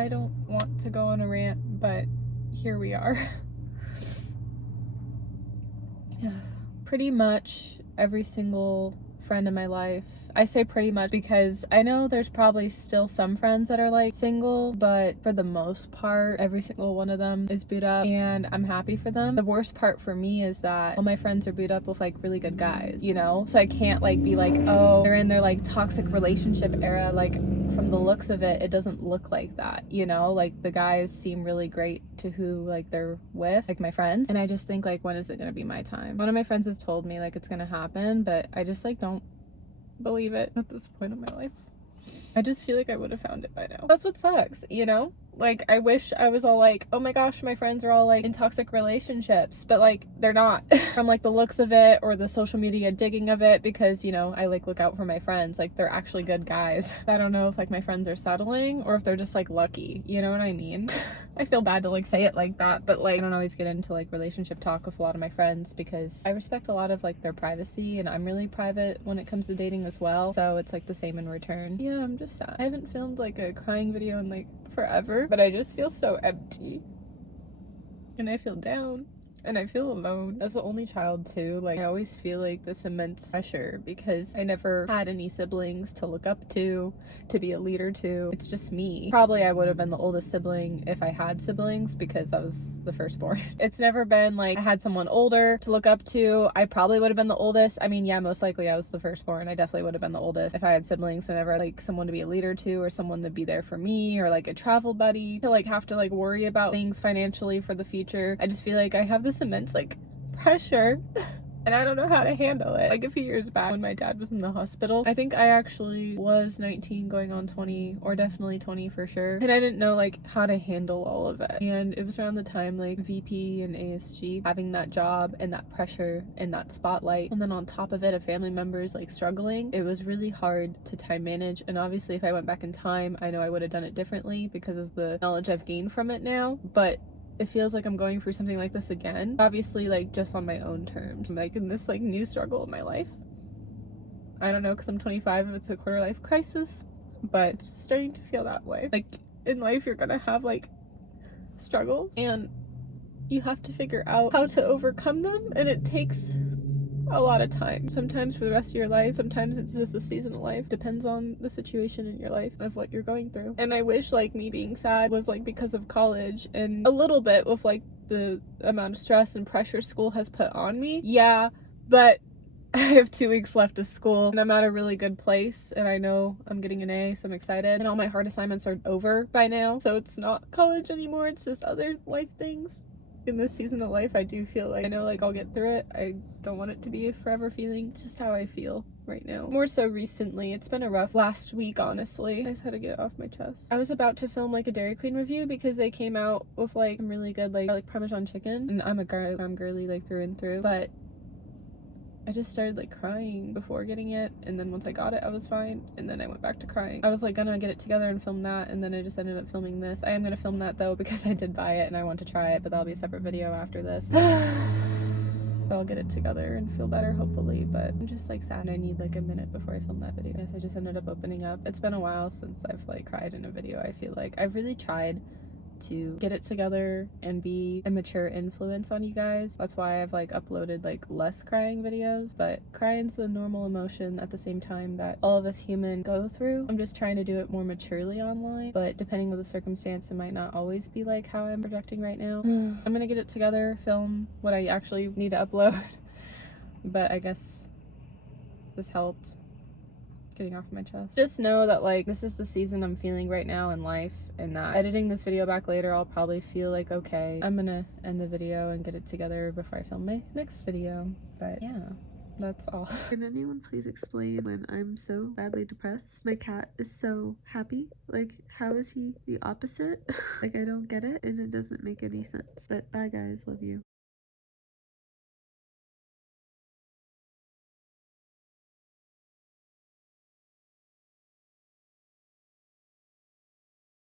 I don't want to go on a rant, but here we are. Pretty much every single friend in my life, I say pretty much because I know there's probably still some friends that are like single, but for the most part every single one of them is booed up, and I'm happy for them. The worst part for me is that all my friends are booed up with like really good guys, you know, so I can't like be like, oh, they're in their like toxic relationship era. Like, from the looks of it, it doesn't look like that, you know, like the guys seem really great to who like they're with, like my friends, and I just think like, when is it gonna be my time? One of my friends has told me like it's gonna happen, but I just like don't believe it at this point in my life. I just feel like I would have found it by now. That's what sucks, you know? Like, I wish I was all like, oh my gosh, my friends are all like in toxic relationships, but like they're not. From like the looks of it or the social media digging of it, because, you know, I like look out for my friends, like they're actually good guys. I don't know if like my friends are settling or if they're just like lucky, you know what I mean? I feel bad to like say it like that, but like I don't always get into like relationship talk with a lot of my friends because I respect a lot of like their privacy, and I'm really private when it comes to dating as well, so it's like the same in return. Yeah, I'm just sad. I haven't filmed like a crying video in like forever, but I just feel so empty and I feel down and I feel alone. As the only child too, like I always feel like this immense pressure because I never had any siblings to look up to be a leader to. It's just me. Probably I would have been the oldest sibling if I had siblings because I was the firstborn. It's never been like I had someone older to look up to. I probably would have been the oldest. I mean, yeah, most likely I was the firstborn. I definitely would have been the oldest if I had siblings. I never had like someone to be a leader to, or someone to be there for me, or like a travel buddy to like have to like worry about things financially for the future. I just feel like I have this immense like pressure and I don't know how to handle it. Like a few years back when my dad was in the hospital, I think I actually was 19 going on 20, or definitely 20 for sure, and I didn't know like how to handle all of it. And it was around the time like VP and ASG having that job and that pressure and that spotlight, and then on top of it a family member's like struggling. It was really hard to time manage, and obviously if I went back in time, I know I would have done it differently because of the knowledge I've gained from it now, but it feels like I'm going through something like this again. Obviously, like, just on my own terms. Like, in this, like, new struggle in my life. I don't know, because I'm 25 and it's a quarter life crisis, but it's starting to feel that way. Like, in life, you're gonna have, like, struggles, and you have to figure out how to overcome them, and it takes a lot of time. Sometimes for the rest of your life, sometimes it's just a season of life. Depends on the situation in your life of what you're going through. And I wish like me being sad was like because of college, and a little bit with like the amount of stress and pressure school has put on me. Yeah, but I have 2 weeks left of school and I'm at a really good place, and I know I'm getting an A, so I'm excited. And all my hard assignments are over by now, so it's not college anymore, it's just other life things. In this season of life, I do feel like I know like I'll get through it. I don't want it to be a forever feeling. It's just how I feel right now. More so recently. It's been a rough last week, honestly. I just had to get it off my chest. I was about to film like a Dairy Queen review because they came out with like some really good like Parmesan chicken, and I'm girly like through and through, but I just started like crying before getting it, and then once I got it I was fine, and then I went back to crying. I was like gonna get it together and film that, and then I just ended up filming this. I am gonna film that though because I did buy it and I want to try it, but that'll be a separate video after this. I'll get it together and feel better hopefully, but I'm just like sad and I need like a minute before I film that video. Yes, I just ended up opening up. It's been a while since I've like cried in a video. I feel like I've really tried to get it together and be a mature influence on you guys. That's why I've like uploaded like less crying videos, but crying's a normal emotion at the same time that all of us human go through. I'm just trying to do it more maturely online, but depending on the circumstance, it might not always be like how I'm projecting right now. I'm gonna get it together, film what I actually need to upload, but I guess this helped getting off my chest. Just know that like this is the season I'm feeling right now in life, and that editing this video back later I'll probably feel like okay. I'm gonna end the video and get it together before I film my next video, but yeah, that's all. Can anyone please explain when I'm so badly depressed my cat is so happy? Like, how is he the opposite? Like, I don't get it and it doesn't make any sense. But bye guys, love you.